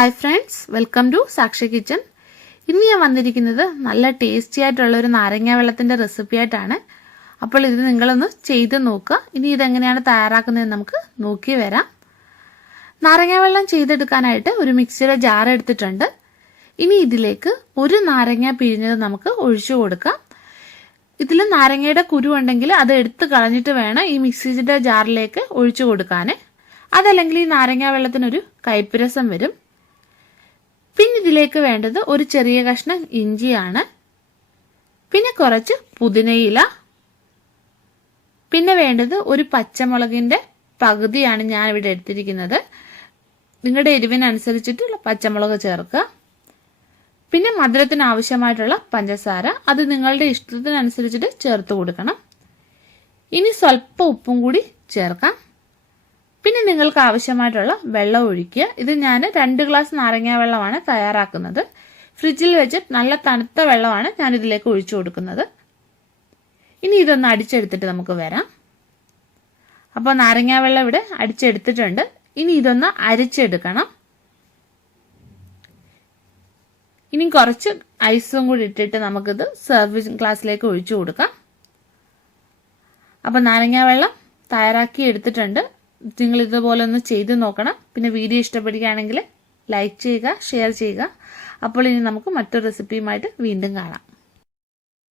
Hi friends, welcome to സാക്ഷി kitchen. ഇന്ന് ഞാൻ വന്നിരിക്കുന്നത് നല്ല ടേസ്റ്റി ആയിട്ടുള്ളൊരു നാരങ്ങ വെള്ളത്തിൻ്റെ റെസിപ്പി ആയിട്ടാണ്. അപ്പോൾ ഇത് നിങ്ങളൊന്ന് ചെയ്ത് നോക്കുക. ഇനി ഇതെങ്ങനെയാണ് തയ്യാറാക്കുന്നതെന്ന് നമുക്ക് നോക്കി വരാം. നാരങ്ങ വെള്ളം ചെയ്തെടുക്കാനായിട്ട് ഒരു മിക്സിയുടെ ജാർ എടുത്തിട്ടുണ്ട്. ഇനി ഇതിലേക്ക് ഒരു നാരങ്ങ പിഴിഞ്ഞത് നമുക്ക് ഒഴിച്ചു കൊടുക്കാം. ഇതിൽ നാരങ്ങയുടെ കുരു ഉണ്ടെങ്കിൽ അത് എടുത്ത് കളഞ്ഞിട്ട് വേണം ഈ മിക്സിയുടെ ജാറിലേക്ക് ഒഴിച്ചു കൊടുക്കാൻ. അതല്ലെങ്കിൽ ഈ നാരങ്ങ വെള്ളത്തിനൊരു കയ്പുരസം വരും. പിന്നെ ഇതിലേക്ക് വേണ്ടത് ഒരു ചെറിയ കഷ്ണം ഇഞ്ചിയാണ്, പിന്നെ കുറച്ച് പുതിനയില, പിന്നെ വേണ്ടത് ഒരു പച്ചമുളകിൻ്റെ പകുതിയാണ് ഞാൻ ഇവിടെ എടുത്തിരിക്കുന്നത്. നിങ്ങളുടെ എരിവിനനുസരിച്ചിട്ടുള്ള പച്ചമുളക് ചേർക്കുക. പിന്നെ മധുരത്തിന് ആവശ്യമായിട്ടുള്ള പഞ്ചസാര, അത് നിങ്ങളുടെ ഇഷ്ടത്തിനനുസരിച്ചിട്ട് ചേർത്ത് കൊടുക്കണം. ഇനി സ്വല്പം ഉപ്പും കൂടി ചേർക്കാം. പിന്നെ നിങ്ങൾക്ക് ആവശ്യമായിട്ടുള്ള വെള്ളം ഒഴിക്കുക. ഇത് ഞാൻ 2 ഗ്ലാസ് നാരങ്ങ വെള്ളമാണ് തയ്യാറാക്കുന്നത്. ഫ്രിഡ്ജിൽ വെച്ച് നല്ല തണുത്ത വെള്ളമാണ് ഞാൻ ഇതിലേക്ക് ഒഴിച്ചു കൊടുക്കുന്നത്. ഇനി ഇതൊന്ന് അടിച്ചെടുത്തിട്ട് നമുക്ക് വരാം. അപ്പോൾ നാരങ്ങ വെള്ളം ഇവിടെ അടിച്ചെടുത്തിട്ടുണ്ട്. ഇനി ഇതൊന്ന് അരിച്ചെടുക്കണം. ഇനി കുറച്ച് ഐസും കൂടി ഇട്ടിട്ട് നമുക്കിത് സർവിങ് ഗ്ലാസ്സിലേക്ക് ഒഴിച്ചു കൊടുക്കാം. അപ്പോൾ നാരങ്ങ വെള്ളം തയ്യാറാക്കി എടുത്തിട്ടുണ്ട്. നിങ്ങൾ ഇതുപോലെ ഒന്ന് ചെയ്ത് നോക്കണം. പിന്നെ വീഡിയോ ഇഷ്ടപ്പെടുകയാണെങ്കിൽ ലൈക്ക് ചെയ്യുക, ഷെയർ ചെയ്യുക. അപ്പോൾ ഇനി നമുക്ക് മറ്റൊരു റെസിപ്പിയുമായിട്ട് വീണ്ടും കാണാം.